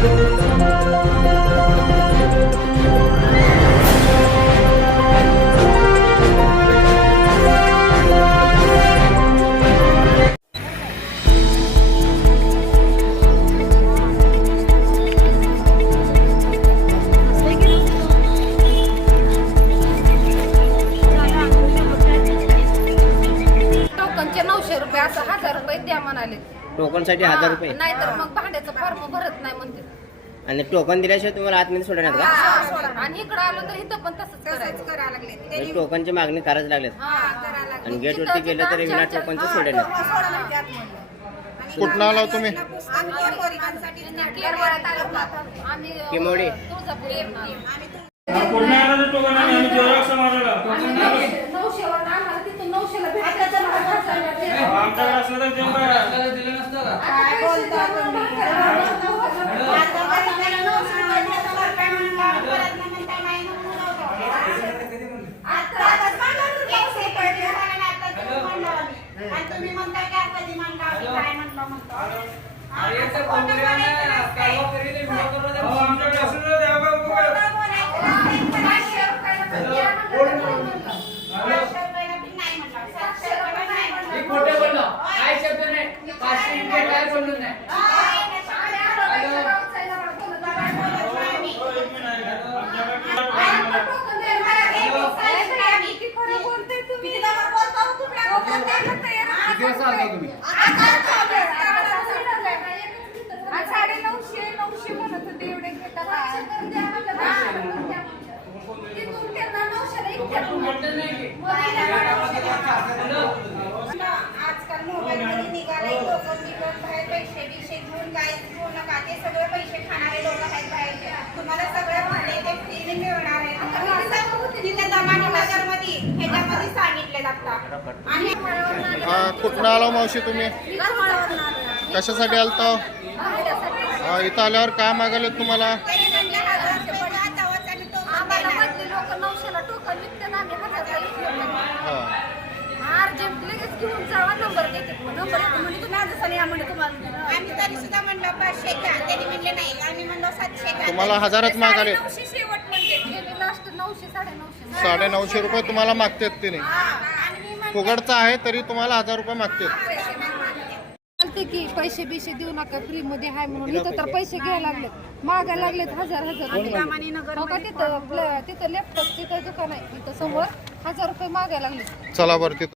टोकनचे नऊशे रुपये असं हजार रुपये द्या म्हणाले. टोकनसाठी हजार रुपये. नाहीतर मग भाड्याचं फॉर्म भरत नाही म्हणते. आणि टोकन दिल्याशिवाय तुम्हाला आतमध्ये सोडण्यात का? हा, आणि इकडं आलो तर इथं पण तसंच करायचं. करायला लागले. म्हणजे टोकनची मागणी करायच लागल्यात हा. आणि गेटवरती गेलं तरी विना टोकनचं सोडण्यात कुठनं आला तुम्ही? आम्ही गरिबांसाठी केरवाळा तालुका. आम्ही किमोडी. तुळजापूर आलो. आम्ही. आमच्याकडे असलं तर बोलता तुम्ही आता तुम्ही म्हणताय काय कधी म्हणलं काय म्हणतो म्हणतो हा, असं खोटं बोलायचं नसतंय. अहो, आमच्याकडे असलं तर द्या बा, बघा. खोटं बोलायचं नसतंय. पाचशे रुपयाला पण द्या म्हणलं तर नाही म्हणलं. पाचशे रुपयाला बी नाही म्हणलं. सातशे रुपयाला नाही म्हणलं. मी खोटे बोललो काय शब्द नाही पाचशे रुपये काय बोललो नाही आणि आरोग्याच्या गावचा आहे ना, बोलत नाही. बोलत नाही मी. हो, एक मिनिट ऐका. आमच्याकडे आता टोकन टोकन द्यायला लागले. किती खरं बोलते तुम्ही दिवस आलता तुम्ही आणि साडे नऊशे नऊशे म्हणत होते एवढे घेतात दमानी नगरमध्ये ह्याच्यामध्ये सांगितले जातात आणि हा कुठनं आला. हो मावशी तुम्ही? कशासाठी आलता? इथं आल्यावर काय मागायला तुम्हाला? हजारचे म्हणजे तुम्हाला आम्ही तरी साडे नऊशे रुपये तुम्हाला मागतात तिने. फुगडचं आहे तरी तुम्हाला हजार रुपये मागतात. चालते की पैसे बिशे देऊ नका फ्री मध्ये हाय म्हणून. इथं तर पैसे घ्यायला लागलेत. मागायला लागलेत हजार हजार. रुपये. हो का तिथं आपलं- तिथं लॅपटॉप तिथं दुकान आहे. तिथं समोर हजार रुपये मागायला लागलेत. चला बरं तिथं.